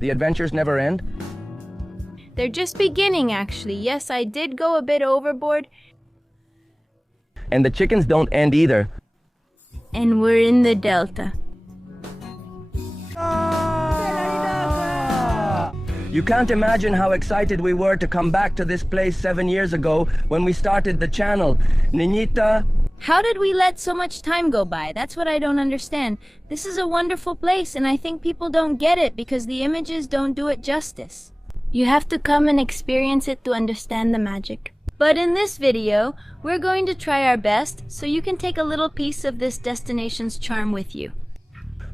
The adventures never end? They're just beginning, actually. Yes, I did go a bit overboard. And the chickens don't end either. And we're in the Delta. You can't imagine how excited we were to come back to this place 7 years ago when we started the channel. Niñita, How did we let so much time go by? That's what I don't understand. This is a wonderful place, and I think people don't get it because the images don't do it justice. You have to come and experience it to understand the magic. But in this video, we're going to try our best so you can take a little piece of this destination's charm with you.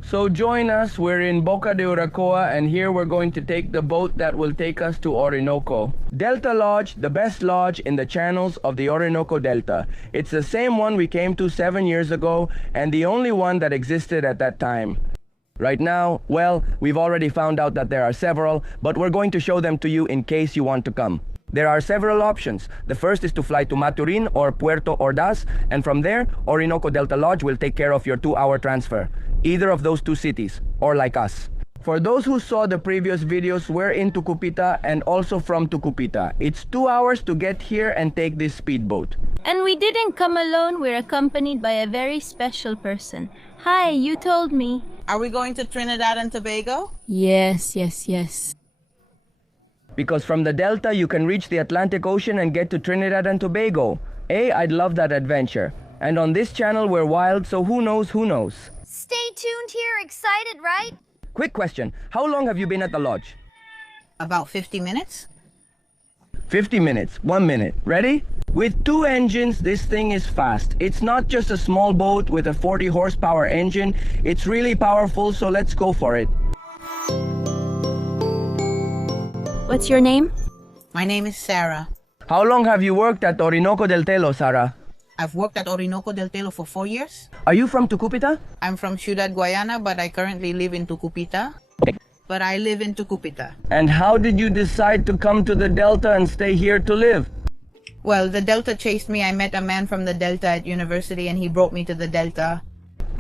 so join us. We're in Boca de Uracoa, and here we're going to take the boat that will take us to Orinoco. Delta Lodge, the best lodge in the channels of the Orinoco Delta. It's the same one we came to 7 years ago, and the only one that existed at that time. Right now, well, we've already found out that there are several, but we're going to show them to you in case you want to come. There are several options. The first is to fly to Maturin or Puerto Ordaz, and from there, Orinoco Delta Lodge will take care of your 2-hour transfer. Either of those two cities, or like us. For those who saw the previous videos, we're in Tucupita and also from Tucupita. It's 2 hours to get here and take this speedboat. And we didn't come alone, we're accompanied by a very special person. Hi, you told me. Are we going to Trinidad and Tobago? Yes. Because from the Delta, you can reach the Atlantic Ocean and get to Trinidad and Tobago. I'd love that adventure. And on this channel, we're wild, so who knows? Stay tuned here, excited, right? Quick question, how long have you been at the lodge? About 50 minutes? 50 minutes, 1 minute. Ready? With 2 engines, this thing is fast. It's not just a small boat with a 40 horsepower engine. It's really powerful, so let's go for it. What's your name? My name is Sarah. How long have you worked at Orinoco del Telo, Sarah? I've worked at Orinoco del Telo for 4 years. Are you from Tucupita? I'm from Ciudad Guayana, but I currently live in Tucupita. But I live in Tucupita. And how did you decide to come to the Delta and stay here to live? Well, the Delta chased me. I met a man from the Delta at university and he brought me to the Delta.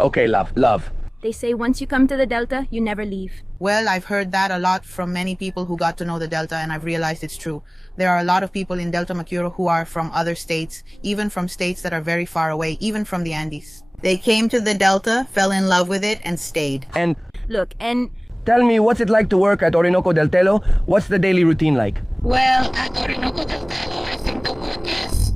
Okay, love. They say once you come to the Delta, you never leave. Well, I've heard that a lot from many people who got to know the Delta, and I've realized it's true. There are a lot of people in Delta Macuro who are from other states, even from states that are very far away, even from the Andes. They came to the Delta, fell in love with it, and stayed. And Look, and tell me, what's it like to work at Orinoco del Telo? What's the daily routine like? Well, at Orinoco del Telo, I think the work is...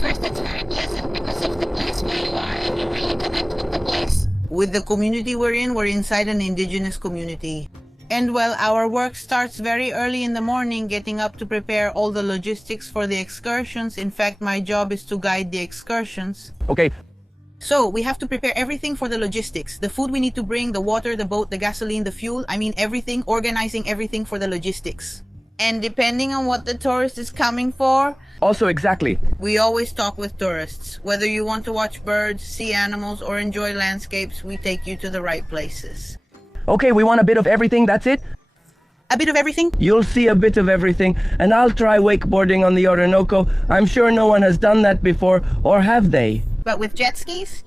First, it's very pleasant because of the place where you are and you really connect with the place. With the community we're inside an indigenous community. And well, our work starts very early in the morning, getting up to prepare all the logistics for the excursions. In fact, my job is to guide the excursions. Okay, So, we have to prepare everything for the logistics. The food we need to bring, the water, the boat, the gasoline, the fuel. I mean everything, organizing everything for the logistics. And depending on what the tourist is coming for, also exactly. we always talk with tourists. Whether you want to watch birds, see animals, or enjoy landscapes, we take you to the right places. Okay, we want a bit of everything, that's it? A bit of everything? You'll see a bit of everything, and I'll try wakeboarding on the Orinoco. I'm sure no one has done that before, or have they? But with jet skis?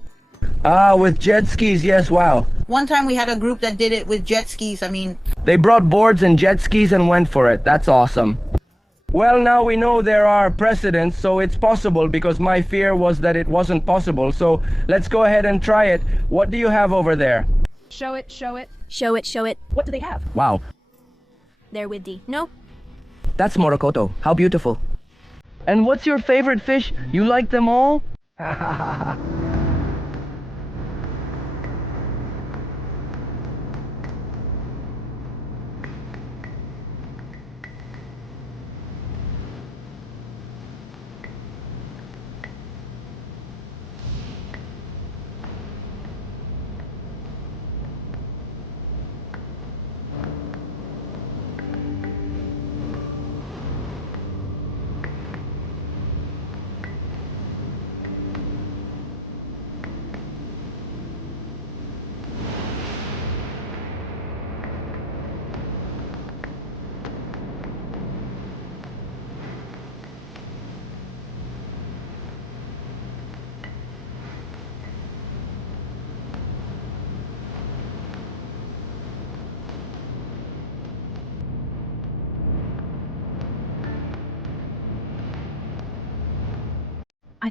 Ah, with jet skis, yes, wow. One time we had a group that did it with jet skis. They brought boards and jet skis and went for it. That's awesome. Well, now we know there are precedents, so it's possible, because my fear was that it wasn't possible. So let's go ahead and try it. What do you have over there? Show it. show it. What do they have? Wow, They're with D. No? that's Morokoto. How beautiful. And what's your favorite fish? You like them all?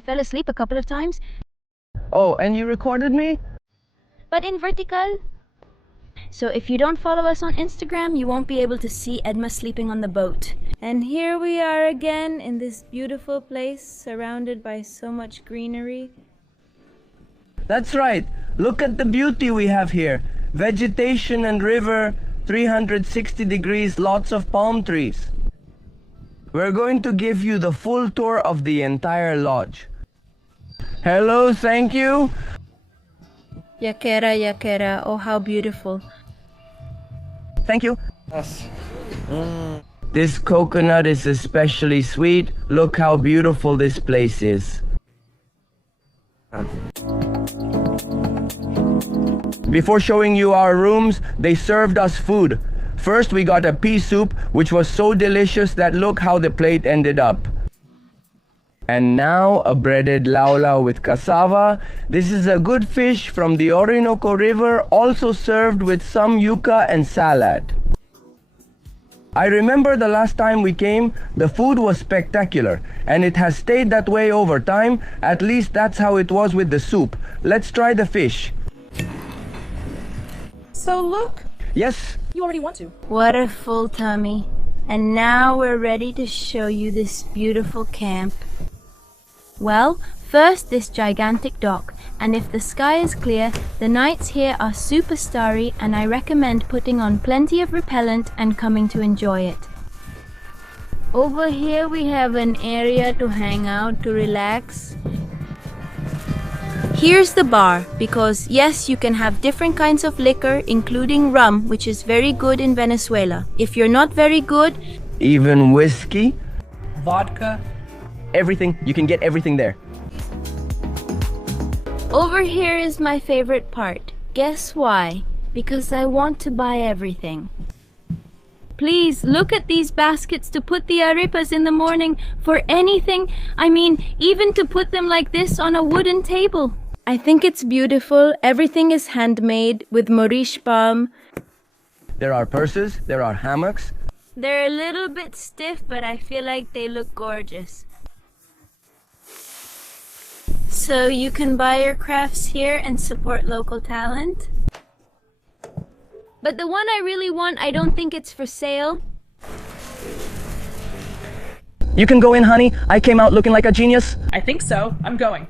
fell asleep a couple of times. Oh, and you recorded me? But in vertical. So if you don't follow us on Instagram, you won't be able to see Edma sleeping on the boat. And here we are again in this beautiful place, surrounded by so much greenery. That's right. Look at the beauty we have here. Vegetation and river, 360 degrees, lots of palm trees. We're going to give you the full tour of the entire lodge. Hello, thank you. Yakera, Yakera, oh how beautiful. Thank you. This coconut is especially sweet. Look how beautiful this place is. Before showing you our rooms, they served us food. First, we got a pea soup, which was so delicious that look how the plate ended up. And now a breaded laula with cassava. This is a good fish from the Orinoco River, also served with some yuca and salad. I remember the last time we came, the food was spectacular, and it has stayed that way over time. At least that's how it was with the soup. Let's try the fish. So look, Yes? you already want to. What a full tummy. And now we're ready to show you this beautiful camp. Well, first this gigantic dock, and if the sky is clear, the nights here are super starry, and I recommend putting on plenty of repellent and coming to enjoy it. Over here we have an area to hang out, to relax. Here's the bar, because yes, you can have different kinds of liquor, including rum, which is very good in Venezuela. If you're not very good, Even whiskey? Vodka. Everything. You can get everything there. over here is my favorite part. Guess why? Because I want to buy everything. Please look at these baskets to put the arepas in the morning for anything. I mean, even to put them like this on a wooden table. I think it's beautiful. Everything is handmade with Maurice palm. There are purses, there are hammocks. They're a little bit stiff, but I feel like they look gorgeous. So you can buy your crafts here and support local talent. But the one I really want, I don't think it's for sale. You can go in, honey. I came out looking like a genius. I think so. I'm going.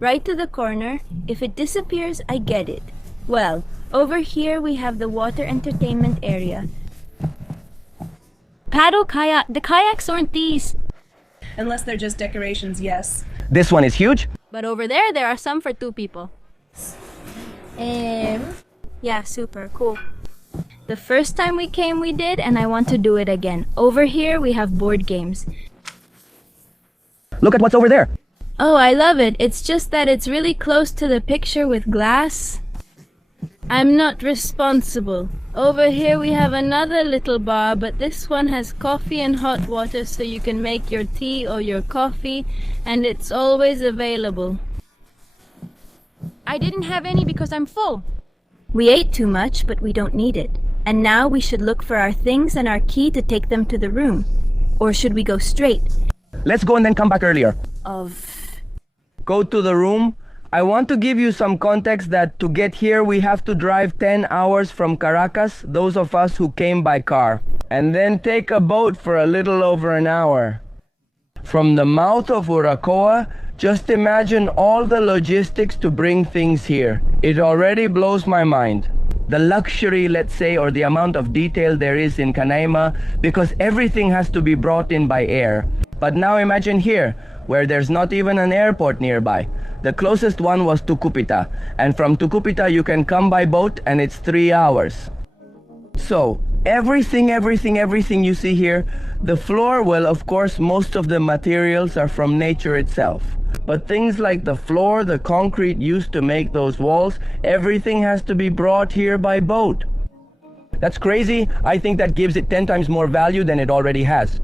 Right to the corner. If it disappears, I get it. Well, over here we have the water entertainment area. Paddle kayak. The kayaks aren't these. Unless they're just decorations, yes. This one is huge. But over there are some for 2 people. Yeah, super cool. The first time we came we did, and I want to do it again. Over here we have board games. Look at what's over there. Oh, I love it. It's just that it's really close to the picture with glass. I'm not responsible. Over here we have another little bar, but this one has coffee and hot water so you can make your tea or your coffee, and it's always available. I didn't have any because I'm full. We ate too much, but we don't need it. And now we should look for our things and our key to take them to the room. Or should we go straight? Let's go and then come back earlier. Go to the room. I want to give you some context that to get here we have to drive 10 hours from Caracas, those of us who came by car, and then take a boat for a little over an hour. From the mouth of Uracoa, just imagine all the logistics to bring things here. It already blows my mind. The luxury, let's say, or the amount of detail there is in Canaima, because everything has to be brought in by air. But now imagine here, where there's not even an airport nearby. The closest one was Tucupita, and from Tucupita you can come by boat and it's 3 hours. So, everything you see here, the floor, well, of course, most of the materials are from nature itself. But things like the floor, the concrete used to make those walls, everything has to be brought here by boat. That's crazy. I think that gives it 10 times more value than it already has.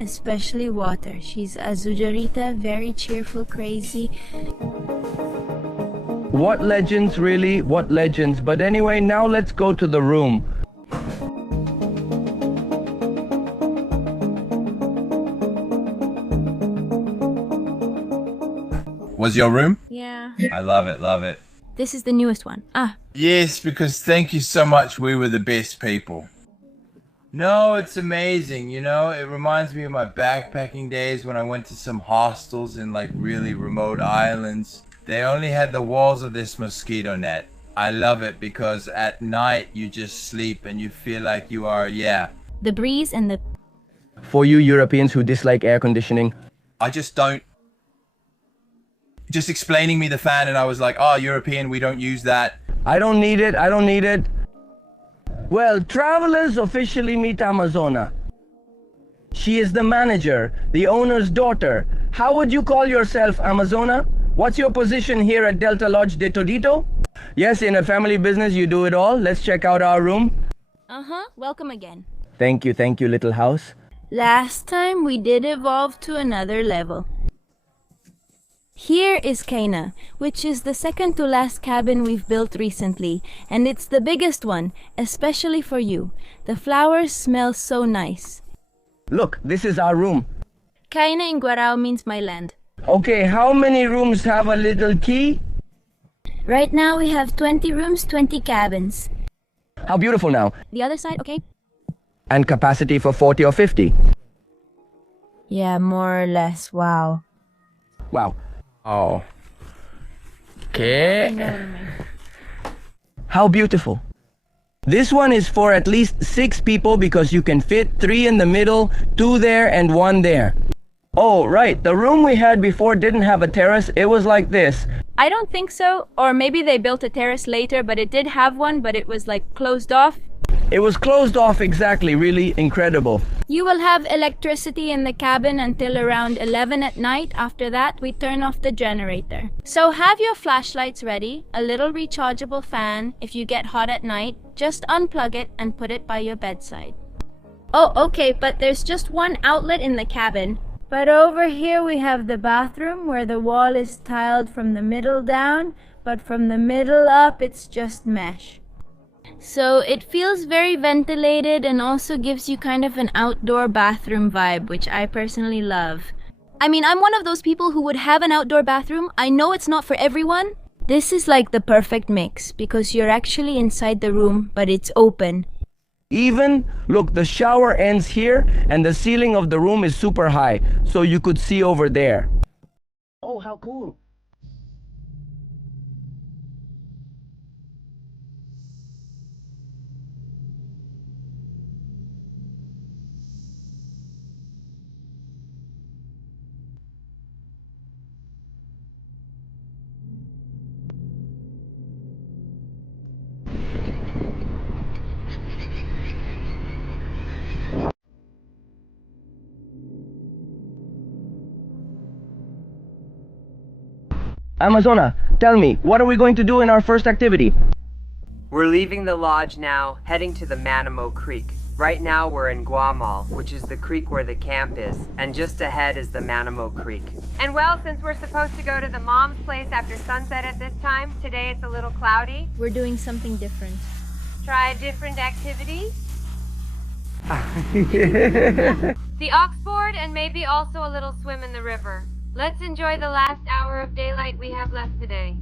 Especially water. She's Azujarita, very cheerful, crazy. What legends, really? What legends? But anyway, now let's go to the room. Was your room? Yeah. I love it, love it. This is the newest one. Ah, Yes, because thank you so much. We were the best people. No, it's amazing. You know, it reminds me of my backpacking days when I went to some hostels in like really remote islands. They only had the walls of this mosquito net. I love it because at night you just sleep and you feel like you are, the breeze and the... For you Europeans who dislike air conditioning, I just don't. Just explaining me the fan and I was like, oh, European, we don't use that. I don't need it. I don't need it. Well, travelers officially meet Amazona. She is the manager, the owner's daughter. How would you call yourself, Amazona? What's your position here at Delta Lodge de Todito? Yes, in a family business, you do it all. Let's check out our room. Welcome again. Thank you, little house. Last time we did evolve to another level. Here is Kaina, which is the second to last cabin we've built recently, and it's the biggest one, especially for you. The flowers smell so nice. Look, this is our room. Kaina in Guarao means my land. Okay, how many rooms have a little key? Right now we have 20 rooms, 20 cabins. How beautiful now. The other side, okay? And capacity for 40 or 50. Yeah, more or less. Wow. Wow. Oh. Okay. How beautiful. This one is for at least 6 people because you can fit 3 in the middle, 2 there and 1 there. Oh, right. The room we had before didn't have a terrace. It was like this. I don't think so. Or maybe they built a terrace later, but it did have one, but it was like closed off. It was closed off exactly. Really incredible. You will have electricity in the cabin until around 11 at night. After that, we turn off the generator. So have your flashlights ready, a little rechargeable fan. If you get hot at night, just unplug it and put it by your bedside. Oh, okay, but there's just one outlet in the cabin. But over here we have the bathroom where the wall is tiled from the middle down, but from the middle up it's just mesh. So it feels very ventilated and also gives you kind of an outdoor bathroom vibe, which I personally love. I mean, I'm one of those people who would have an outdoor bathroom. I know it's not for everyone. This is like the perfect mix because you're actually inside the room, but it's open. Even, look, the shower ends here and the ceiling of the room is super high, so you could see over there. Oh, how cool. Amazona, tell me, what are we going to do in our first activity? We're leaving the lodge now, heading to the Manamo Creek. Right now we're in Guamal, which is the creek where the camp is, and just ahead is the Manamo Creek. And well, since we're supposed to go to the mom's place after sunset at this time, today it's a little cloudy. We're doing something different. Try a different activity. The oxboard and maybe also a little swim in the river. Let's enjoy the last hour of daylight we have left today.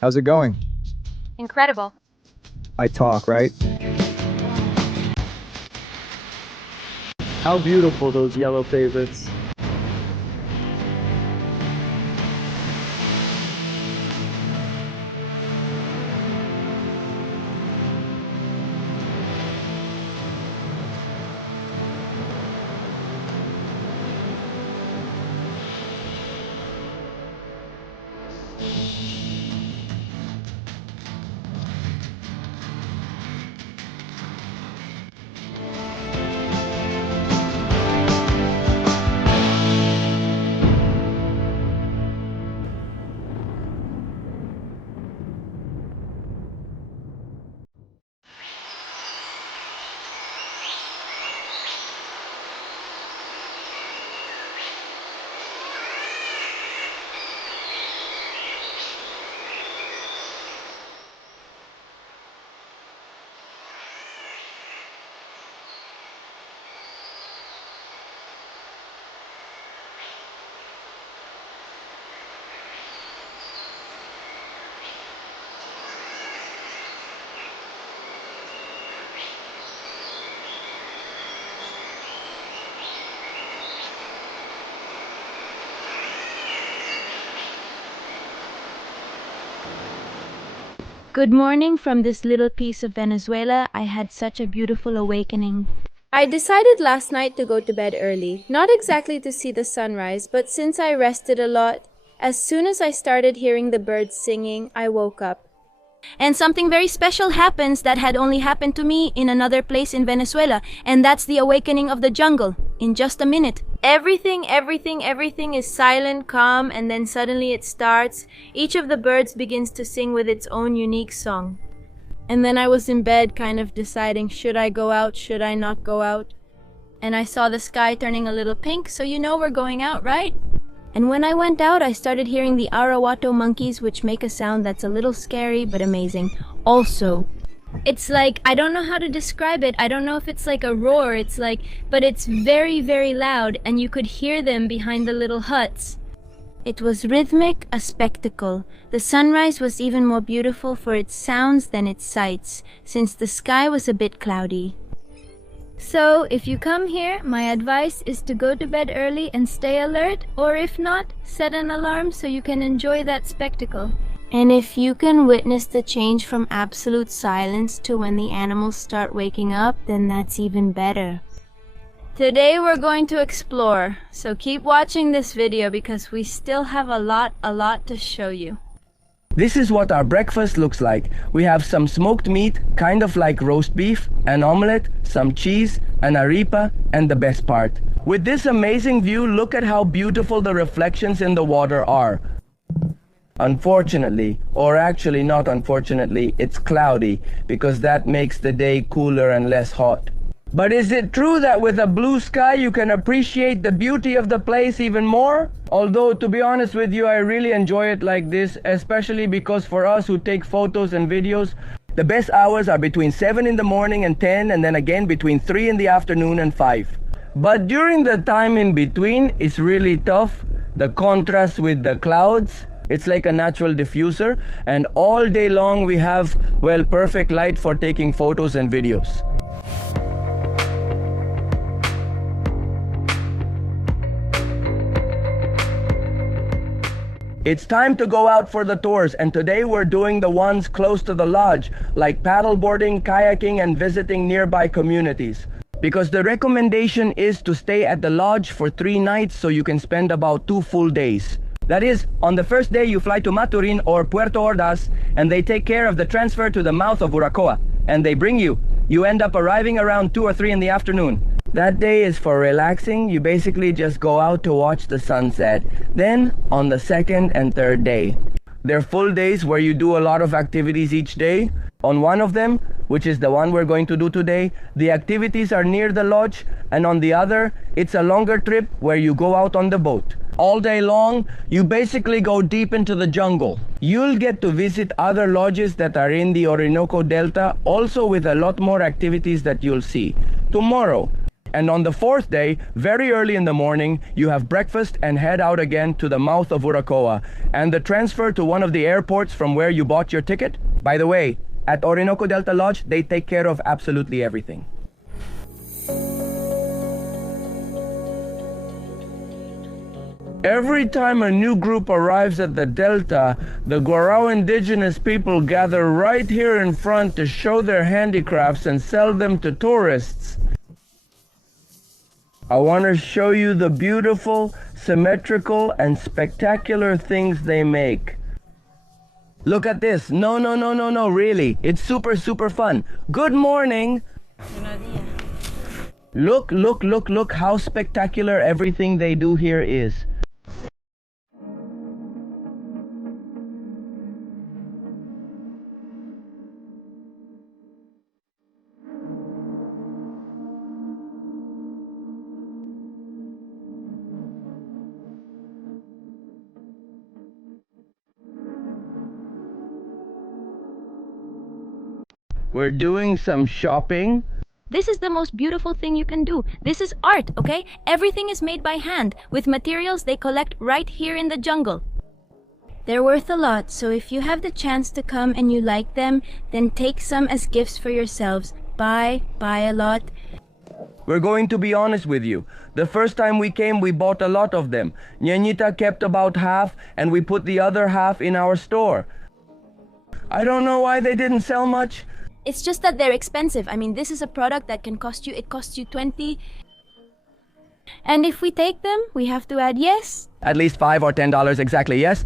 How's it going? Incredible. I talk, right? How beautiful those yellow favorites. Good morning from this little piece of Venezuela. I had such a beautiful awakening. I decided last night to go to bed early, not exactly to see the sunrise, but since I rested a lot, as soon as I started hearing the birds singing, I woke up. And something very special happens that had only happened to me in another place in Venezuela, and that's the awakening of the jungle. In just a minute, everything is silent, calm, and then suddenly it starts. Each of the birds begins to sing with its own unique song. And then I was in bed kind of deciding, should I go out, should I not go out? And I saw the sky turning a little pink, so you know we're going out, right? And when I went out, I started hearing the arawato monkeys, which make a sound that's a little scary but amazing. Also, it's like, I don't know how to describe it. I don't know if it's like a roar, but it's very, very loud, and you could hear them behind the little huts. It was rhythmic, a spectacle. The sunrise was even more beautiful for its sounds than its sights, since the sky was a bit cloudy. So, if you come here, my advice is to go to bed early and stay alert, or if not, set an alarm so you can enjoy that spectacle. And if you can witness the change from absolute silence to when the animals start waking up, then that's even better. Today we're going to explore, so keep watching this video because we still have a lot to show you. This is what our breakfast looks like. We have some smoked meat, kind of like roast beef, an omelette, some cheese, an arepa, and the best part. With this amazing view, look at how beautiful the reflections in the water are. Unfortunately, or actually not unfortunately, it's cloudy because that makes the day cooler and less hot. But is it true that with a blue sky you can appreciate the beauty of the place even more? Although, to be honest with you, I really enjoy it like this, especially because for us who take photos and videos, the best hours are between 7 in the morning and 10, and then again between 3 in the afternoon and 5. But during the time in between, it's really tough. The contrast with the clouds, it's like a natural diffuser, and all day long we have, well, perfect light for taking photos and videos. It's time to go out for the tours, and today we're doing the ones close to the lodge, like paddleboarding, kayaking, and visiting nearby communities. Because the recommendation is to stay at the lodge for 3 nights so you can spend about 2 full days. That is, on the first day you fly to Maturin or Puerto Ordaz, and they take care of the transfer to the mouth of Uracoa, and they bring you. You end up arriving around 2 or 3 in the afternoon. That day is for relaxing. You basically just go out to watch the sunset. Then, on the second and third day, they're full days where you do a lot of activities each day. On one of them, which is the one we're going to do today, the activities are near the lodge, and on the other, it's a longer trip where you go out on the boat. All day long, you basically go deep into the jungle. You'll get to visit other lodges that are in the Orinoco Delta, also with a lot more activities that you'll see tomorrow. And on the 4th day, very early in the morning, you have breakfast and head out again to the mouth of Uracoa and the transfer to one of the airports from where you bought your ticket. By the way, at Orinoco Delta Lodge, they take care of absolutely everything. Every time a new group arrives at the Delta, the Guarao indigenous people gather right here in front to show their handicrafts and sell them to tourists. I want to show you the beautiful, symmetrical, and spectacular things they make. Look at this. No, really. It's super fun. Good morning. Look how spectacular everything they do here is. We're doing some shopping. This is the most beautiful thing you can do. This is art, okay? Everything is made by hand, with materials they collect right here in the jungle. They're worth a lot, so if you have the chance to come and you like them, then take some as gifts for yourselves. Buy a lot. We're going to be honest with you. The first time we came, we bought a lot of them. Ñañita kept about half, and we put the other half in our store. I don't know why they didn't sell much. It's just that they're expensive. I mean, this is a product that can cost you, it costs you 20. And if we take them, we have to add yes. At least $5 or $10 exactly, yes?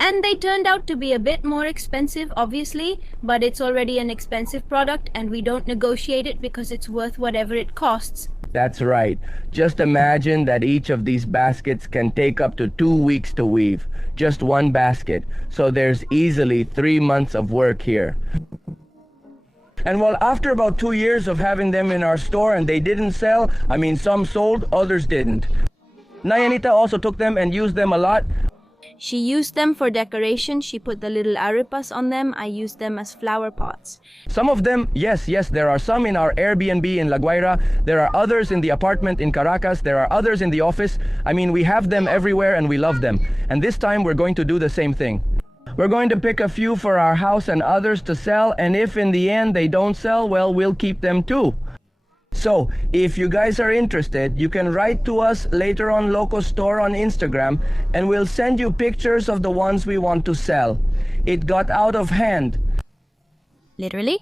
And they turned out to be a bit more expensive, obviously, but it's already an expensive product and we don't negotiate it because it's worth whatever it costs. That's right. Just imagine that each of these baskets can take up to 2 weeks to weave. Just one basket. So there's easily 3 months of work here. And well, after about 2 years of having them in our store and they didn't sell, I mean, some sold, others didn't. Nayanita also took them and used them a lot. She used them for decoration. She put the little arepas on them. I used them as flower pots. Some of them, yes, there are some in our Airbnb in La Guaira. There are others in the apartment in Caracas. There are others in the office. I mean, we have them everywhere and we love them. And this time we're going to do the same thing. We're going to pick a few for our house and others to sell. And if in the end they don't sell, well, we'll keep them too. So, if you guys are interested, you can write to us later on Loco Store on Instagram and we'll send you pictures of the ones we want to sell. It got out of hand. Literally?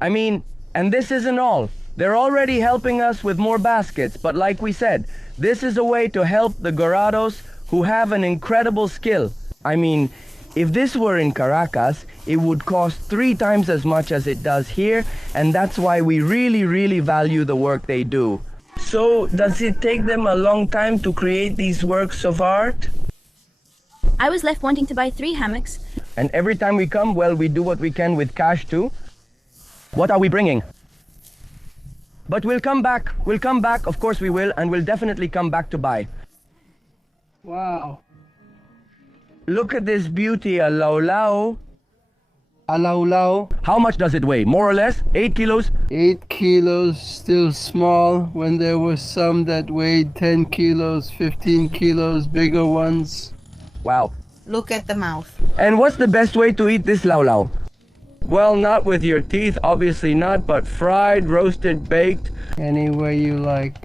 I mean, and this isn't all. They're already helping us with more baskets, but like we said, this is a way to help the Guarados who have an incredible skill. I mean, if this were in Caracas, it would cost 3 times as much as it does here, and that's why we really value the work they do. So, does it take them a long time to create these works of art? I was left wanting to buy 3 hammocks. And every time we come, well, we do what we can with cash too. What are we bringing? But we'll come back, of course we will, and we'll definitely come back to buy. Wow. Look at this beauty, a laulau. A laulau. How much does it weigh? More or less? 8 kilos? 8 kilos, still small, when there were some that weighed 10 kilos, 15 kilos, bigger ones. Wow. Look at the mouth. And what's the best way to eat this laulau? Well, not with your teeth, obviously not, but fried, roasted, baked. Any way you like.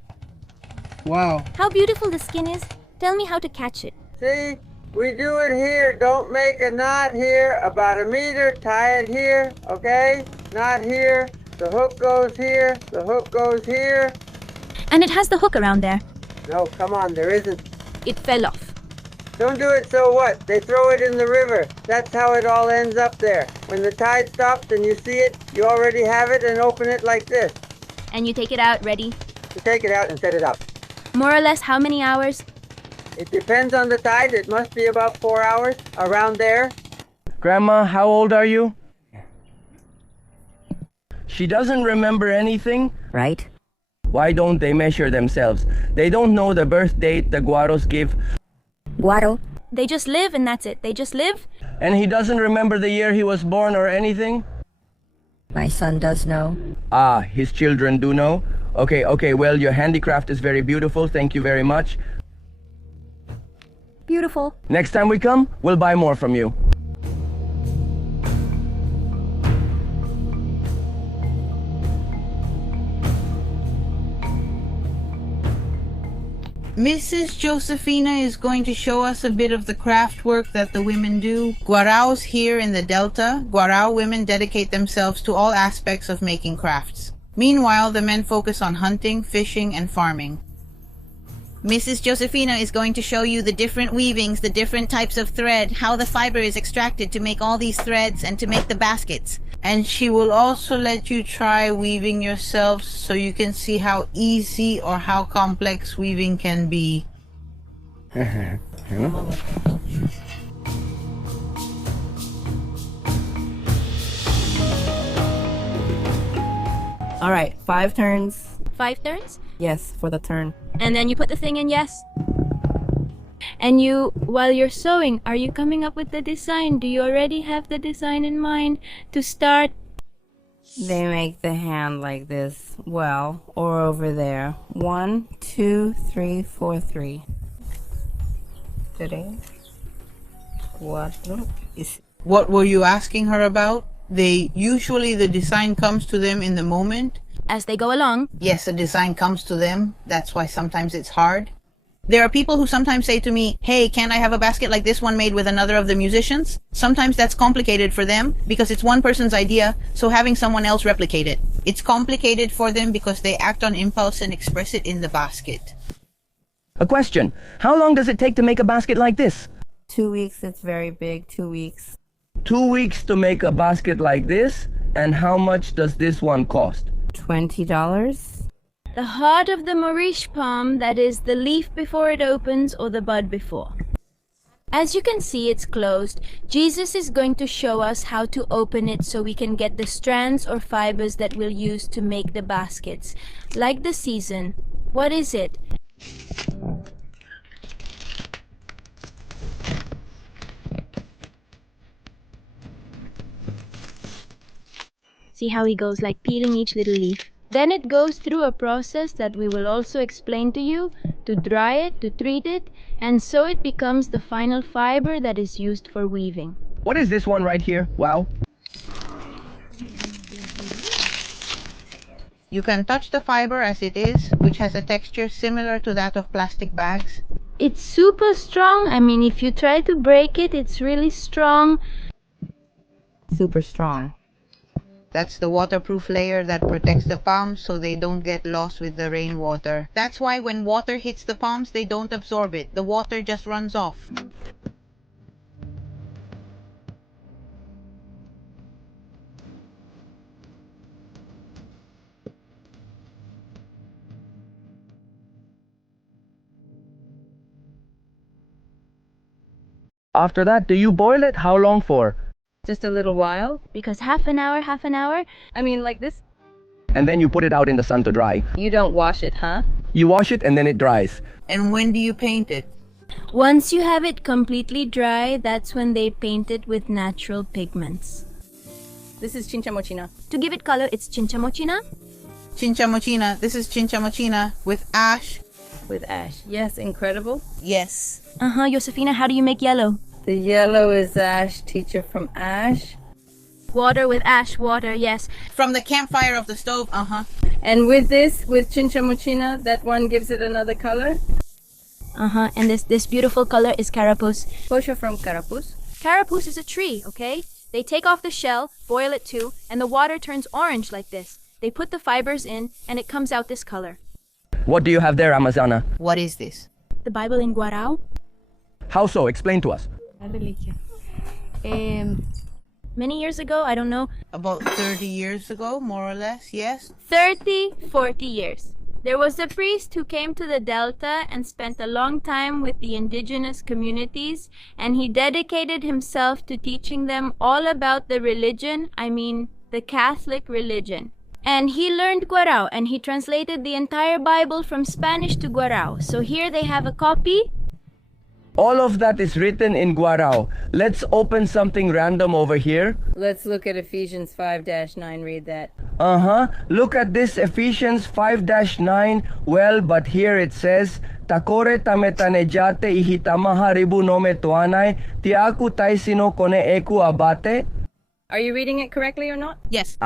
Wow. How beautiful the skin is. Tell me how to catch it. See? We do it here. Don't make a knot here. About a meter. Tie it here. Okay? Not here. The hook goes here. The hook goes here. And it has the hook around there. No, come on. There isn't. It fell off. Don't do it, so what? They throw it in the river. That's how it all ends up there. When the tide stops and you see it, you already have it and open it like this. And you take it out ready. You take it out and set it up. More or less how many hours? It depends on the tide. It must be about 4 hours, around there. Grandma, how old are you? She doesn't remember anything? Right. Why don't they measure themselves? They don't know the birth date the Guaros give. Guaro. They just live and that's it. They just live? And he doesn't remember the year he was born or anything? My son does know. Ah, his children do know? Okay, well, your handicraft is very beautiful. Thank you very much. Beautiful. Next time we come, we'll buy more from you. Mrs. Josefina is going to show us a bit of the craft work that the women do. Guaraos here in the Delta, Guarao women dedicate themselves to all aspects of making crafts. Meanwhile, the men focus on hunting, fishing, and farming. Mrs. Josefina is going to show you the different weavings, the different types of thread, how the fiber is extracted to make all these threads and to make the baskets. And she will also let you try weaving yourself so you can see how easy or how complex weaving can be. All right, 5 turns. 5 turns? Yes, for the turn. And then you put the thing in yes. And you, while you're sewing, are you coming up with the design? Do you already have the design in mind to start? They make the hand like this. Well, or over there. 1, 2, 3, 4, 3. 3, 4. What were you asking her about? Usually the design comes to them in the moment. As they go along? Yes, the design comes to them. That's why sometimes it's hard. There are people who sometimes say to me, hey, can't I have a basket like this one made with another of the musicians? Sometimes that's complicated for them because it's one person's idea, so having someone else replicate it. It's complicated for them because they act on impulse and express it in the basket. A question. How long does it take to make a basket like this? 2 weeks, it's very big, 2 weeks. 2 weeks to make a basket like this? And how much does this one cost? $20. The heart of the Maurice palm, that is, the leaf before it opens or the bud before. As you can see, it's closed. Jesus is going to show us how to open it so we can get the strands or fibers that we'll use to make the baskets. Like the season. What is it? See how he goes, like peeling each little leaf. Then it goes through a process that we will also explain to you, to dry it, to treat it, and so it becomes the final fiber that is used for weaving. What is this one right here? Wow. You can touch the fiber as it is, which has a texture similar to that of plastic bags. It's super strong. I mean, if you try to break it, it's really strong. Super strong. That's the waterproof layer that protects the palms so they don't get lost with the rainwater. That's why when water hits the palms, they don't absorb it. The water just runs off. After that, do you boil it? How long for? Just a little while. Because half an hour. I mean, like this. And then you put it out in the sun to dry. You don't wash it, huh? You wash it and then it dries. And when do you paint it? Once you have it completely dry, that's when they paint it with natural pigments. This is chinchamochina. To give it color, it's chinchamochina. Chinchamochina. This is chinchamochina with ash. With ash. Yes, incredible. Yes. Josefina, how do you make yellow? The yellow is ash, teacher from ash. Water with ash, water, yes. From the campfire of the stove, And with this, with chinchamochina, that one gives it another color. And this beautiful color is carapace. Posho from Carapuz. Carapace is a tree, okay? They take off the shell, boil it too, and the water turns orange like this. They put the fibers in, and it comes out this color. What do you have there, Amazana? What is this? The Bible in Guarao. How so? Explain to us. Many years ago, I don't know. About 30 years ago, more or less, yes? 30, 40 years. There was a priest who came to the Delta and spent a long time with the indigenous communities, and he dedicated himself to teaching them all about the religion, the Catholic religion. And he learned Guarao, and he translated the entire Bible from Spanish to Guarao. So here they have a copy. All of that is written in Guarao. Let's open something random over here. Let's look at Ephesians 5-9, read that. Look at this Ephesians 5-9. Well, but here it says, Takore tametanejate ihitamaha ribu nome tuanai, tiaku taisino kone eku abate. Are you reading it correctly or not? Yes.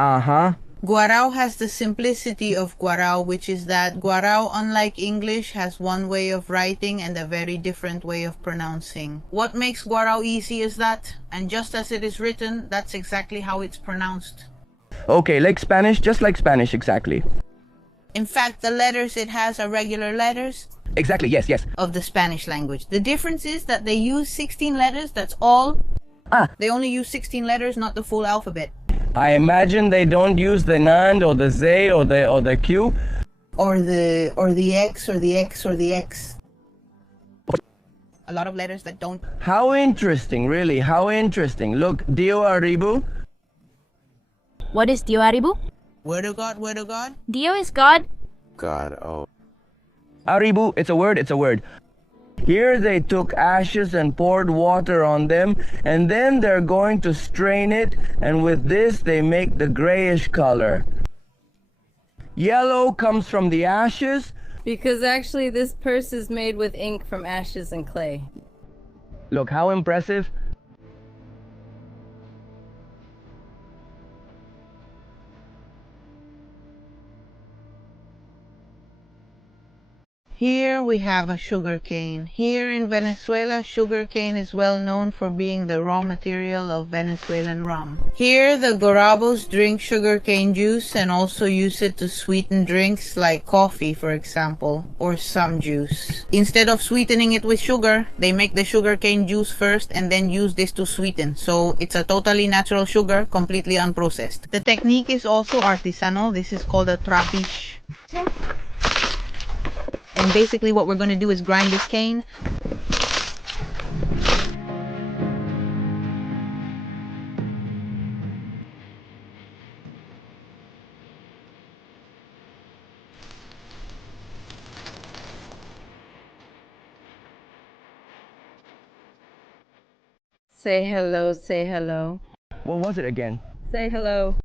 Guarao has the simplicity of Guarao, which is that Guarao, unlike English, has one way of writing and a very different way of pronouncing. What makes Guarao easy is that, and just as it is written, that's exactly how it's pronounced. Okay, like Spanish, just like Spanish, exactly. In fact, the letters it has are regular letters. Exactly, yes. Of the Spanish language. The difference is that they use 16 letters, that's all. They only use 16 letters, not the full alphabet. I imagine they don't use the NAND or the Z or the Q. Or the X or the X or the X. A lot of letters that don't. How interesting, really, how interesting. Look, Dio Aribu. What is Dio Aribu? Word of God, word of God. Dio is God. God, oh. Aribu, it's a word. Here they took ashes and poured water on them, and then they're going to strain it, and with this they make the grayish color. Yellow comes from the ashes. Because actually this purse is made with ink from ashes and clay. Look, how impressive. Here we have a sugarcane. Here in Venezuela, sugarcane is well known for being the raw material of Venezuelan rum. Here the Guarabos drink sugarcane juice and also use it to sweeten drinks like coffee, for example, or some juice. Instead of sweetening it with sugar, they make the sugarcane juice first and then use this to sweeten. So it's a totally natural sugar, completely unprocessed. The technique is also artisanal. This is called a trapiche. And basically what we're going to do is grind this cane. Say hello, say hello. What was it again? Say hello.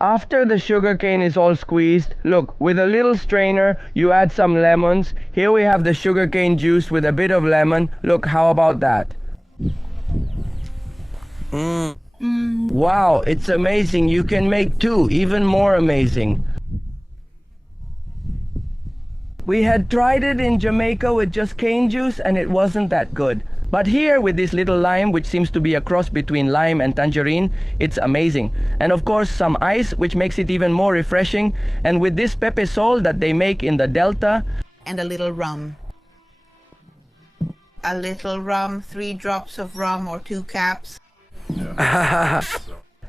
After the sugarcane is all squeezed, look, with a little strainer, you add some lemons. Here we have the sugarcane juice with a bit of lemon. Look, how about that? Wow, it's amazing. You can make two, even more amazing. We had tried it in Jamaica with just cane juice and it wasn't that good. But here with this little lime, which seems to be a cross between lime and tangerine, it's amazing. And of course some ice, which makes it even more refreshing. And with this pepe sol that they make in the Delta. And a little rum. A little rum, 3 drops of rum or 2 caps.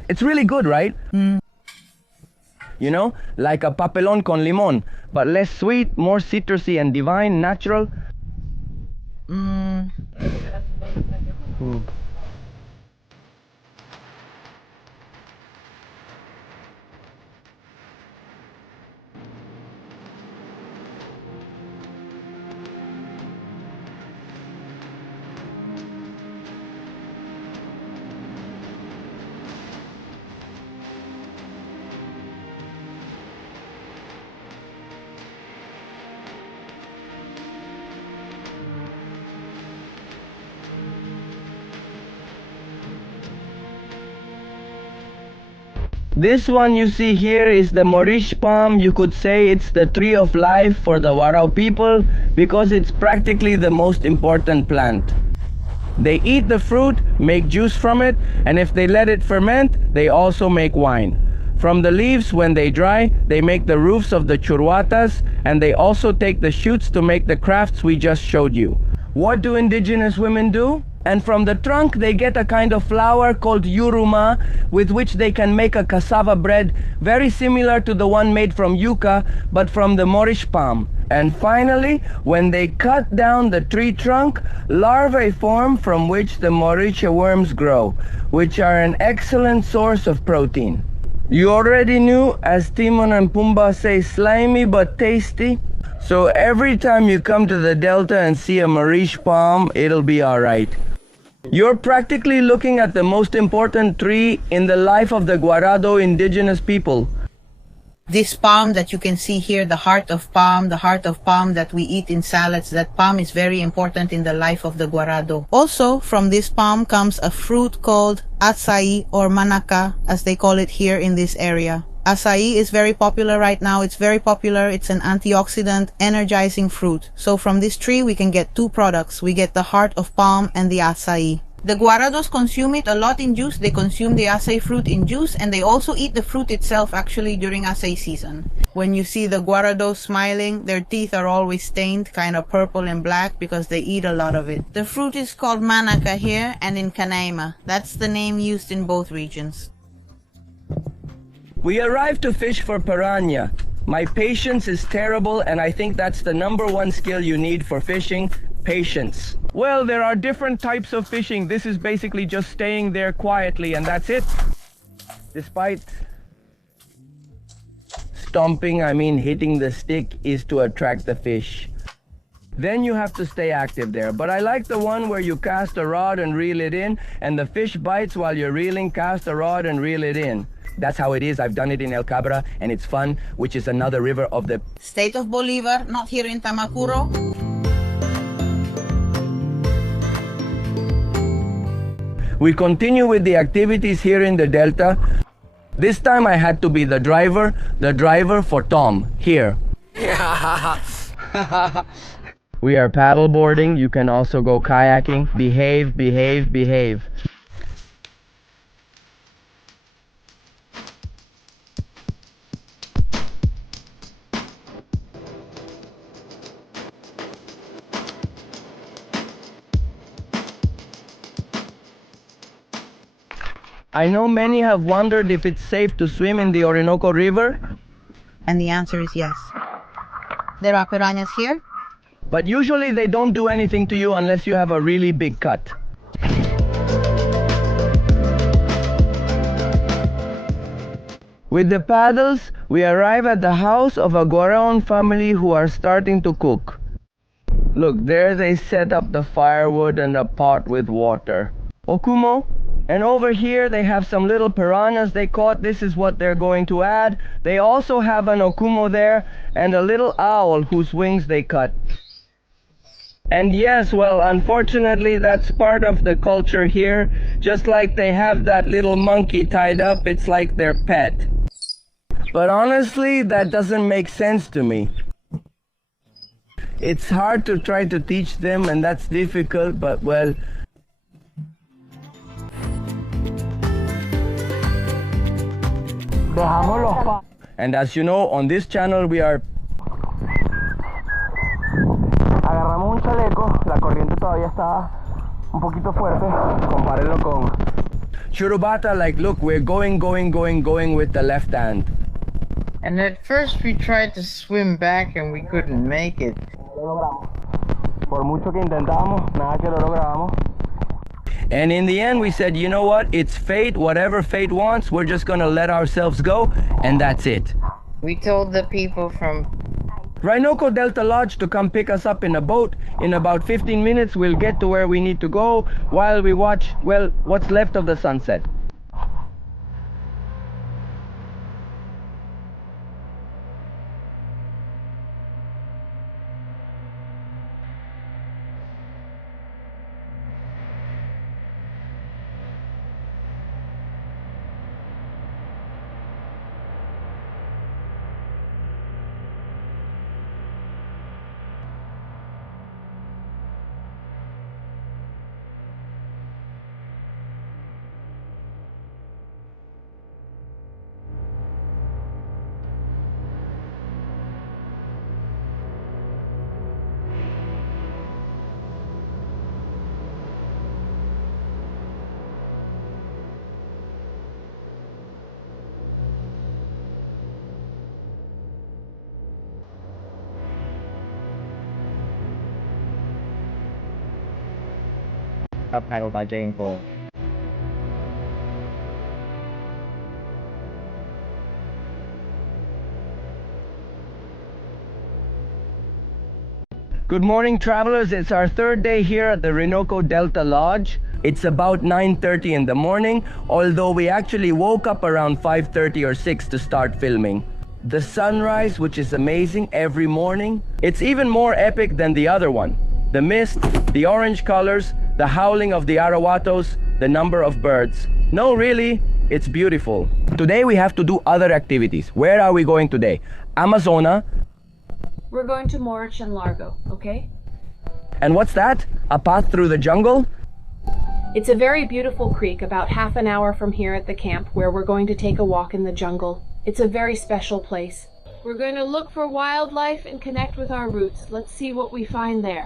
It's really good, right? You know, like a papelón con limón, but less sweet, more citrusy and divine, natural. This one you see here is the Maurice palm. You could say it's the tree of life for the Guarao people because it's practically the most important plant. They eat the fruit, make juice from it, and if they let it ferment, they also make wine. From the leaves, when they dry, they make the roofs of the churwatas, and they also take the shoots to make the crafts we just showed you. What do indigenous women do? And from the trunk they get a kind of flour called yuruma, with which they can make a cassava bread very similar to the one made from yuca, but from the Maurice palm. And finally, when they cut down the tree trunk, larvae form from which the Maurice worms grow, which are an excellent source of protein. You already knew, as Timon and Pumbaa say, slimy but tasty. So every time you come to the Delta and see a Maurice palm, it'll be alright. You're practically looking at the most important tree in the life of the Guarado indigenous people. This palm that you can see here, the heart of palm that we eat in salads, that palm is very important in the life of the Guarado. Also, from this palm comes a fruit called acai or manaca, as they call it here in this area. Acai is very popular right now. It's very popular. It's an antioxidant, energizing fruit. So from this tree, we can get 2 products. We get the heart of palm and the acai. The Guarados consume it a lot in juice. They consume the acai fruit in juice, and they also eat the fruit itself actually during acai season. When you see the Guarados smiling, their teeth are always stained, kind of purple and black, because they eat a lot of it. The fruit is called manaca here and in Canaima. That's the name used in both regions. We arrived to fish for piranha. My patience is terrible, and I think that's the #1 skill you need for fishing, patience. Well, there are different types of fishing. This is basically just staying there quietly, and that's it. Despite stomping, I mean hitting the stick, is to attract the fish. Then you have to stay active there. But I like the one where you cast a rod and reel it in, and the fish bites while you're reeling, cast a rod and reel it in. That's how it is. I've done it in El Cabra, and it's fun, which is another river of the state of Bolivar, not here in Tamacuro. We continue with the activities here in the Delta. This time I had to be the driver for Tom, here. We are paddleboarding, you can also go kayaking. Behave, behave, behave. I know many have wondered if it's safe to swim in the Orinoco River. And the answer is yes. There are piranhas here. But usually they don't do anything to you unless you have a really big cut. With the paddles, we arrive at the house of a Guarao family who are starting to cook. Look, there they set up the firewood and a pot with water. Okumo. And over here they have some little piranhas they caught. This is what they're going to add. They also have an okumo there and a little owl whose wings they cut. And yes, well, unfortunately that's part of the culture here. Just like they have that little monkey tied up, it's like their pet. But honestly, that doesn't make sense to me. It's hard to try to teach them, and that's difficult, but well, and as you know, on this channel we are... Agarramos un chaleco, la corriente todavía está un poquito fuerte, compárenlo con... Churubata, like, look, we're going with the left hand. And at first we tried to swim back and we couldn't make it. Por mucho que intentamos, nada que lo logramos. And in the end we said, you know what, it's fate, whatever fate wants, we're just gonna let ourselves go, and that's it. We told the people from Orinoco Delta Lodge to come pick us up in a boat. In about 15 minutes we'll get to where we need to go while we watch, well, what's left of the sunset. Subtitled by Jane Cole. Good morning, travelers. It's our third day here at the Orinoco Delta Lodge. It's about 9:30 in the morning, although we actually woke up around 5:30 or 6 to start filming. The sunrise, which is amazing every morning, it's even more epic than the other one. The mist, the orange colors, the howling of the arawatos, the number of birds. No, really, it's beautiful. Today we have to do other activities. Where are we going today? Amazona. We're going to Morich and Largo, okay? And what's that? A path through the jungle? It's a very beautiful creek about half an hour from here at the camp where we're going to take a walk in the jungle. It's a very special place. We're going to look for wildlife and connect with our roots. Let's see what we find there.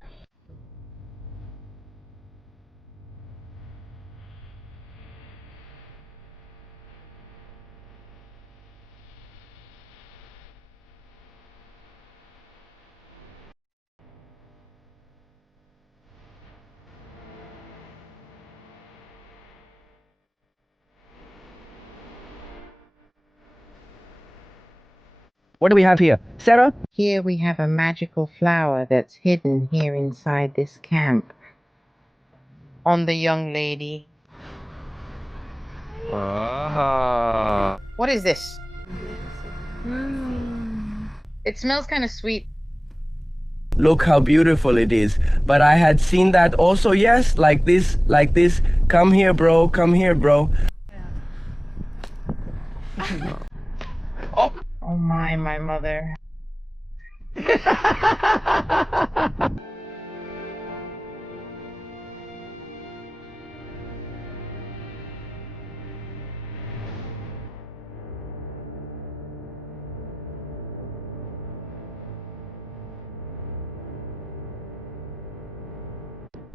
What do we have here? Sarah? Here we have a magical flower that's hidden here inside this camp. On the young lady. What is this? It smells kind of sweet. Look how beautiful it is. But I had seen that also, yes, like this. Come here, bro, come here, bro. Oh. Oh my mother.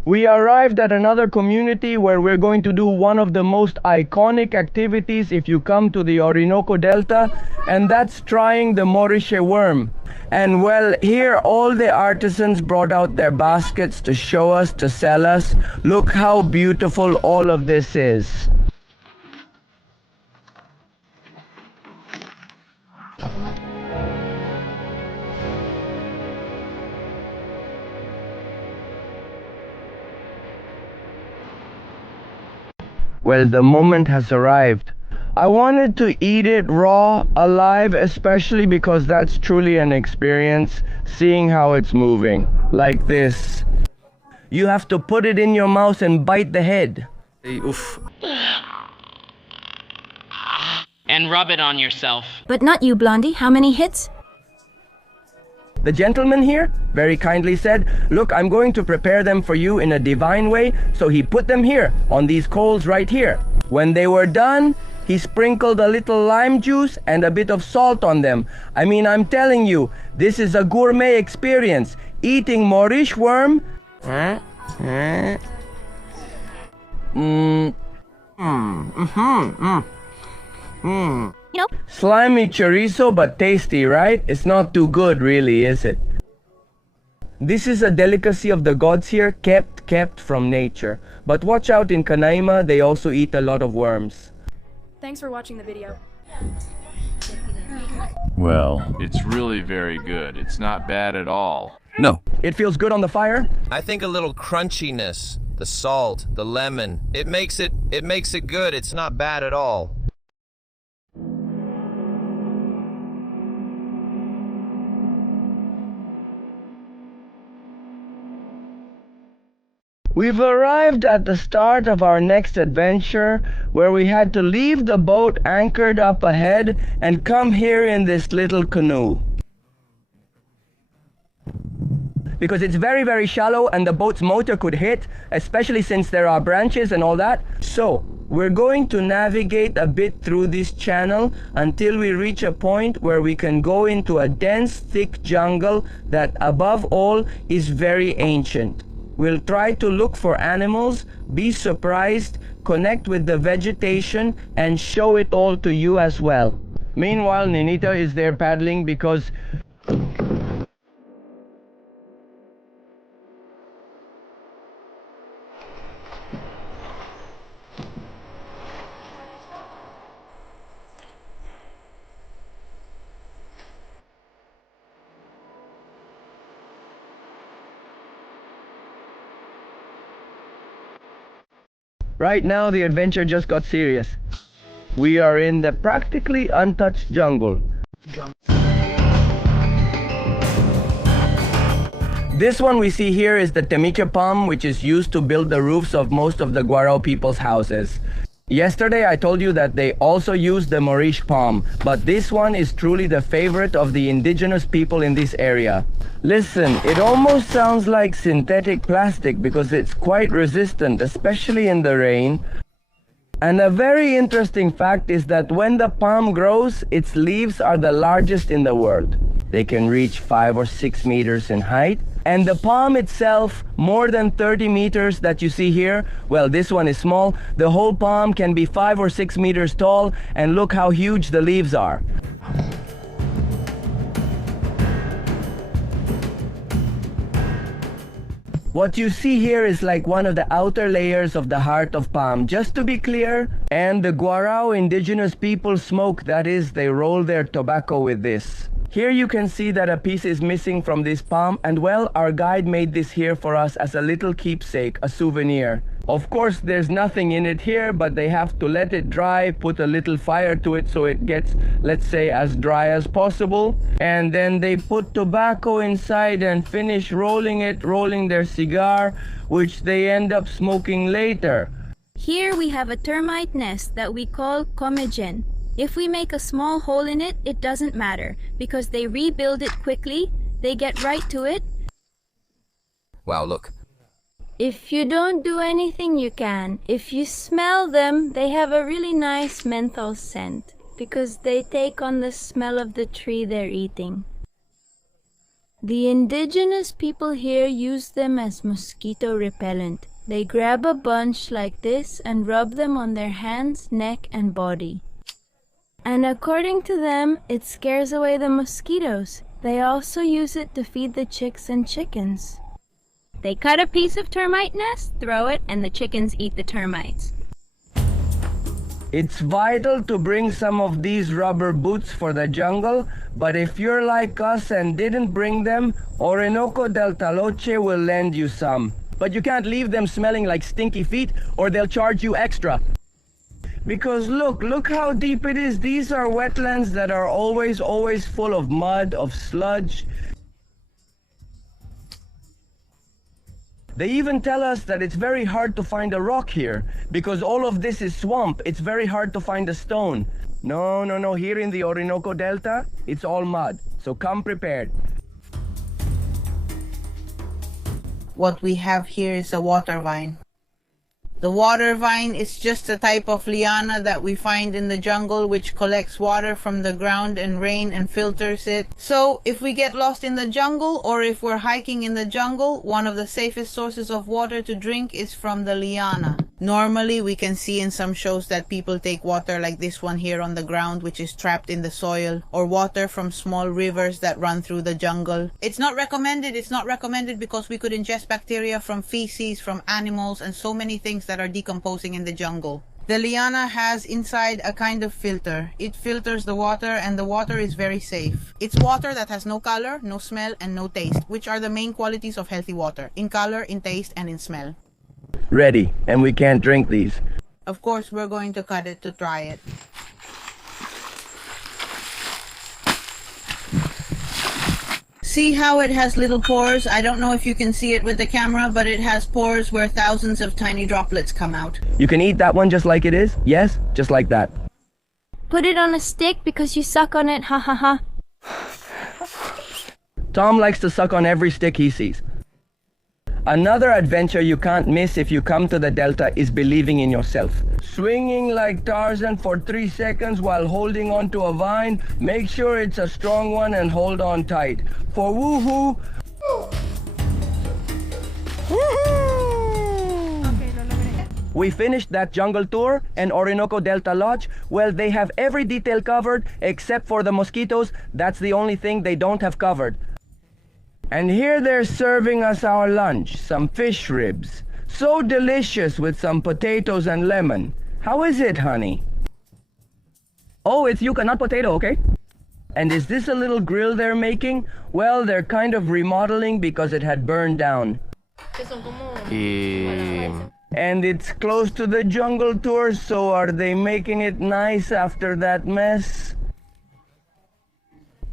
We arrived at another community where we're going to do one of the most iconic activities if you come to the Orinoco Delta, and that's trying the Maurice worm. And well, here all the artisans brought out their baskets to show us, to sell us. Look how beautiful all of this is. Well, the moment has arrived. I wanted to eat it raw, alive, especially because that's truly an experience, seeing how it's moving, like this. You have to put it in your mouth and bite the head. Oof. And rub it on yourself. But not you, Blondie. How many hits? The gentleman here very kindly said, "Look, I'm going to prepare them for you in a divine way." So he put them here, on these coals right here. When they were done, he sprinkled a little lime juice and a bit of salt on them. I mean, I'm telling you, this is a gourmet experience. Eating Maurice worm. Nope. Slimy chorizo, but tasty, right? It's not too good, really, is it? This is a delicacy of the gods here, kept from nature. But watch out, in Canaima, they also eat a lot of worms. Thanks for watching the video. Well, it's really very good. It's not bad at all. No. It feels good on the fire? I think a little crunchiness, the salt, the lemon, it makes it good. It's not bad at all. We've arrived at the start of our next adventure, where we had to leave the boat anchored up ahead and come here in this little canoe. Because it's very, very shallow and the boat's motor could hit, especially since there are branches and all that. So, we're going to navigate a bit through this channel until we reach a point where we can go into a dense, thick jungle that, above all, is very ancient. We'll try to look for animals, be surprised, connect with the vegetation, and show it all to you as well. Meanwhile, Ninita is there paddling because... Right now, the adventure just got serious. We are in the practically untouched jungle. This one we see here is the temiche palm, which is used to build the roofs of most of the Guarao people's houses. Yesterday I told you that they also use the Maurice palm, but this one is truly the favorite of the indigenous people in this area. Listen, it almost sounds like synthetic plastic because it's quite resistant, especially in the rain. And a very interesting fact is that when the palm grows, its leaves are the largest in the world. They can reach 5 or 6 meters in height. And the palm itself, more than 30 meters that you see here, well, this one is small. The whole palm can be 5 or 6 meters tall, and look how huge the leaves are. What you see here is like one of the outer layers of the heart of palm, just to be clear. And the Guarao indigenous people smoke, that is, they roll their tobacco with this. Here you can see that a piece is missing from this palm, and well, our guide made this here for us as a little keepsake, a souvenir. Of course, there's nothing in it here, but they have to let it dry, put a little fire to it so it gets, let's say, as dry as possible. And then they put tobacco inside and finish rolling it, rolling their cigar, which they end up smoking later. Here we have a termite nest that we call comegen. If we make a small hole in it, it doesn't matter, because they rebuild it quickly, they get right to it. Wow, look. If you don't do anything, you can. If you smell them, they have a really nice menthol scent, because they take on the smell of the tree they're eating. The indigenous people here use them as mosquito repellent. They grab a bunch like this and rub them on their hands, neck, and body. And according to them, it scares away the mosquitoes. They also use it to feed the chicks and chickens. They cut a piece of termite nest, throw it, and the chickens eat the termites. It's vital to bring some of these rubber boots for the jungle, but if you're like us and didn't bring them, Orinoco del Taloche will lend you some. But you can't leave them smelling like stinky feet or they'll charge you extra. Because look how deep it is. These are wetlands that are always full of mud, of sludge. They even tell us that it's very hard to find a rock here, because all of this is swamp. It's very hard to find a stone. No, here in the Orinoco Delta, it's all mud. So come prepared. What we have here is a water vine. The water vine is just a type of liana that we find in the jungle, which collects water from the ground and rain and filters it. So if we get lost in the jungle, or if we're hiking in the jungle, one of the safest sources of water to drink is from the liana. Normally we can see in some shows that people take water like this one here on the ground, which is trapped in the soil, or water from small rivers that run through the jungle. It's not recommended because we could ingest bacteria from feces, from animals, and so many things that are decomposing in the jungle. The liana has inside a kind of filter. It filters the water, and the water is very safe. It's water that has no color, no smell, and no taste, which are the main qualities of healthy water: in color, in taste, and in smell. Ready, and we can't drink these. Of course, we're going to cut it to try it. See how it has little pores? I don't know if you can see it with the camera, but it has pores where thousands of tiny droplets come out. You can eat that one just like it is? Yes, just like that. Put it on a stick because you suck on it, ha ha ha. Tom likes to suck on every stick he sees. Another adventure you can't miss if you come to the Delta is believing in yourself. Swinging like Tarzan for 3 seconds while holding onto a vine. Make sure it's a strong one and hold on tight. For woohoo! We finished that jungle tour, and Orinoco Delta Lodge, well, they have every detail covered except for the mosquitoes. That's the only thing they don't have covered. And here they're serving us our lunch, some fish ribs. So delicious with some potatoes and lemon. How is it, honey? Oh, it's yuca, not potato, okay? And is this a little grill they're making? Well, they're kind of remodeling because it had burned down. And it's close to the jungle tour, so are they making it nice after that mess?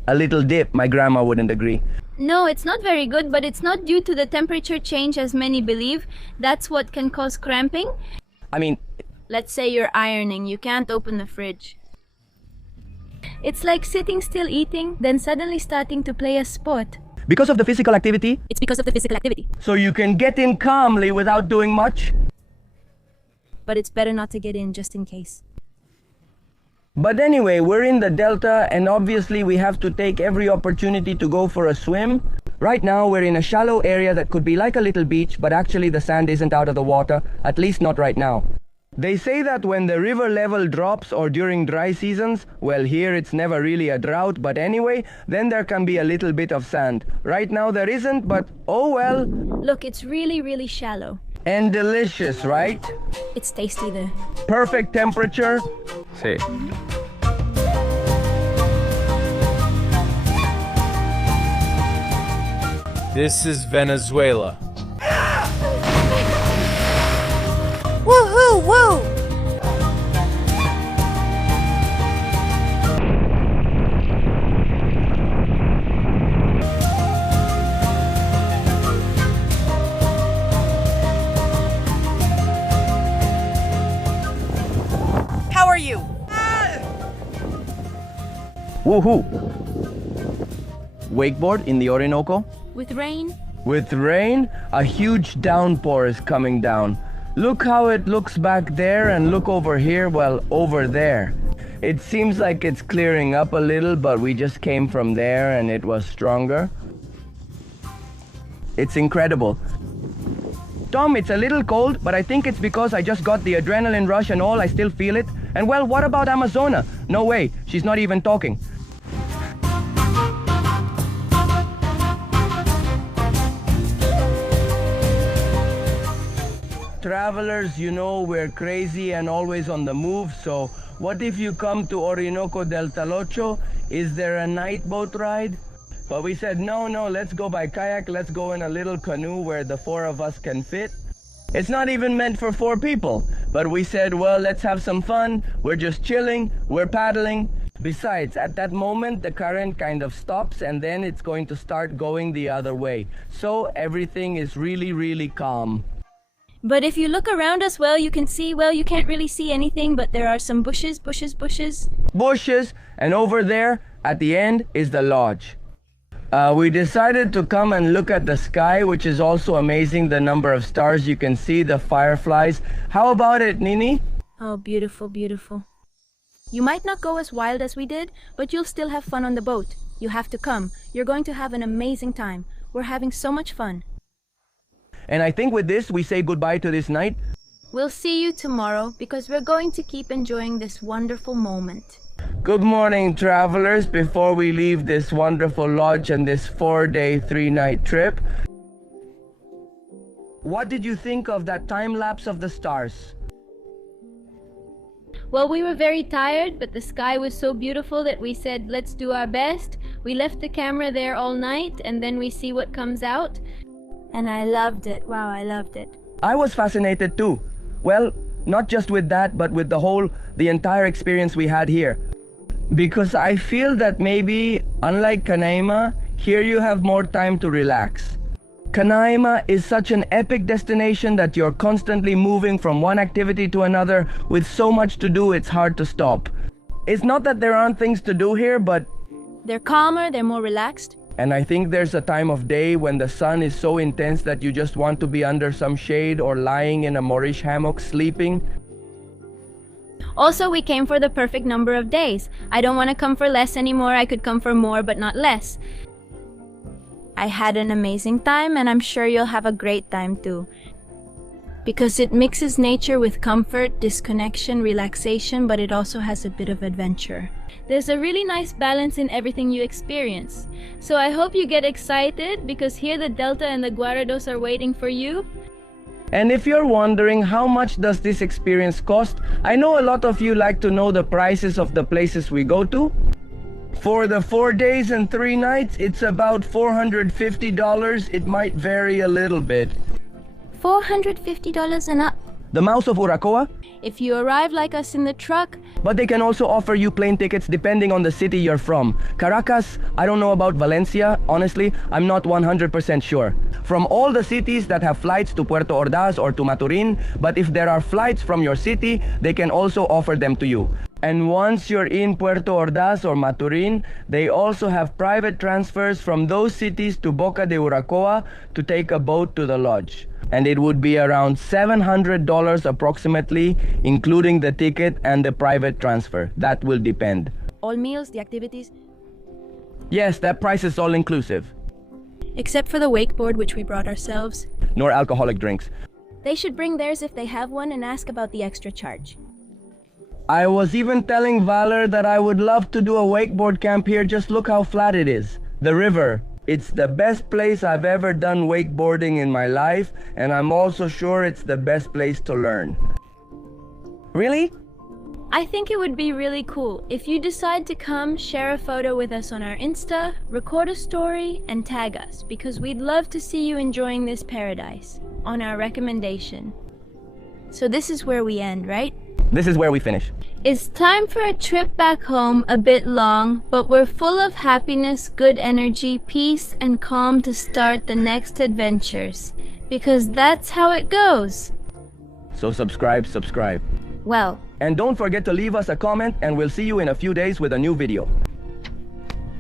A little dip, my grandma wouldn't agree. No, it's not very good, but it's not due to the temperature change as many believe. That's what can cause cramping. I mean... Let's say you're ironing, you can't open the fridge. It's like sitting still eating, then suddenly starting to play a sport. Because of the physical activity? It's because of the physical activity. So you can get in calmly without doing much? But it's better not to get in just in case. But anyway, we're in the Delta, and obviously we have to take every opportunity to go for a swim. Right now we're in a shallow area that could be like a little beach, but actually the sand isn't out of the water, at least not right now. They say that when the river level drops or during dry seasons, well, here it's never really a drought, but anyway, then there can be a little bit of sand. Right now there isn't, but oh well. Look, it's really shallow. And delicious, right? It's tasty there. Perfect temperature. Sí. This is Venezuela. Woohoo! Woo! How are you? Woohoo! Wakeboard in the Orinoco? With rain? With rain, a huge downpour is coming down. Look how it looks back there and look over here, well, over there. It seems like it's clearing up a little, but we just came from there and it was stronger. It's incredible. Tom, it's a little cold, but I think it's because I just got the adrenaline rush and all, I still feel it. And well, what about Amazona? No way, she's not even talking. Travelers, you know we're crazy and always on the move, so what if you come to Orinoco del Talocho? Is there a night boat ride? But we said, no, let's go by kayak, let's go in a little canoe where the 4 of us can fit. It's not even meant for 4 people, but we said, well, let's have some fun, we're just chilling, we're paddling. Besides, at that moment, the current kind of stops and then it's going to start going the other way. So everything is really, really calm. But if you look around us, well, you can see, well, you can't really see anything, but there are some bushes. Bushes, and over there, at the end, is the lodge. We decided to come and look at the sky, which is also amazing, the number of stars you can see, the fireflies. How about it, Nini? Oh, beautiful, beautiful. You might not go as wild as we did, but you'll still have fun on the boat. You have to come. You're going to have an amazing time. We're having so much fun. And I think with this, we say goodbye to this night. We'll see you tomorrow because we're going to keep enjoying this wonderful moment. Good morning, travelers. Before we leave this wonderful lodge and this 4-day, 3-night trip, what did you think of that time lapse of the stars? Well, we were very tired, but the sky was so beautiful that we said, let's do our best. We left the camera there all night and then we see what comes out. And I loved it. Wow, I loved it. I was fascinated too. Well, not just with that, but with the entire experience we had here. Because I feel that maybe, unlike Canaima, here you have more time to relax. Canaima is such an epic destination that you're constantly moving from one activity to another with so much to do it's hard to stop. It's not that there aren't things to do here, but they're calmer, they're more relaxed. And I think there's a time of day when the sun is so intense that you just want to be under some shade or lying in a Moorish hammock sleeping. Also, we came for the perfect number of days. I don't want to come for less anymore. I could come for more, but not less. I had an amazing time, and I'm sure you'll have a great time too. Because it mixes nature with comfort, disconnection, relaxation, but it also has a bit of adventure. There's a really nice balance in everything you experience. So I hope you get excited because here the Delta and the Guarados are waiting for you. And if you're wondering how much does this experience cost, I know a lot of you like to know the prices of the places we go to. For the 4 days and 3 nights, it's about $450. It might vary a little bit. $450 and up. The Mouse of Uracoa? If you arrive like us in the truck. But they can also offer you plane tickets depending on the city you're from. Caracas, I don't know about Valencia. Honestly, I'm not 100% sure. From all the cities that have flights to Puerto Ordaz or to Maturin, but if there are flights from your city, they can also offer them to you. And once you're in Puerto Ordaz or Maturin, they also have private transfers from those cities to Boca de Uracoa to take a boat to the lodge. And it would be around $700 approximately, including the ticket and the private transfer. That will depend. All meals, the activities? Yes, that price is all inclusive. Except for the wakeboard, which we brought ourselves. Nor alcoholic drinks. They should bring theirs if they have one and ask about the extra charge. I was even telling Valor that I would love to do a wakeboard camp here. Just look how flat it is. The river. It's the best place I've ever done wakeboarding in my life, and I'm also sure it's the best place to learn. Really? I think it would be really cool. If you decide to come, share a photo with us on our Insta, record a story, and tag us, because we'd love to see you enjoying this paradise on our recommendation. So this is where we end, right? This is where we finish. It's time for a trip back home, a bit long, but we're full of happiness, good energy, peace, and calm to start the next adventures. Because that's how it goes. So subscribe. Well. And don't forget to leave us a comment, and we'll see you in a few days with a new video.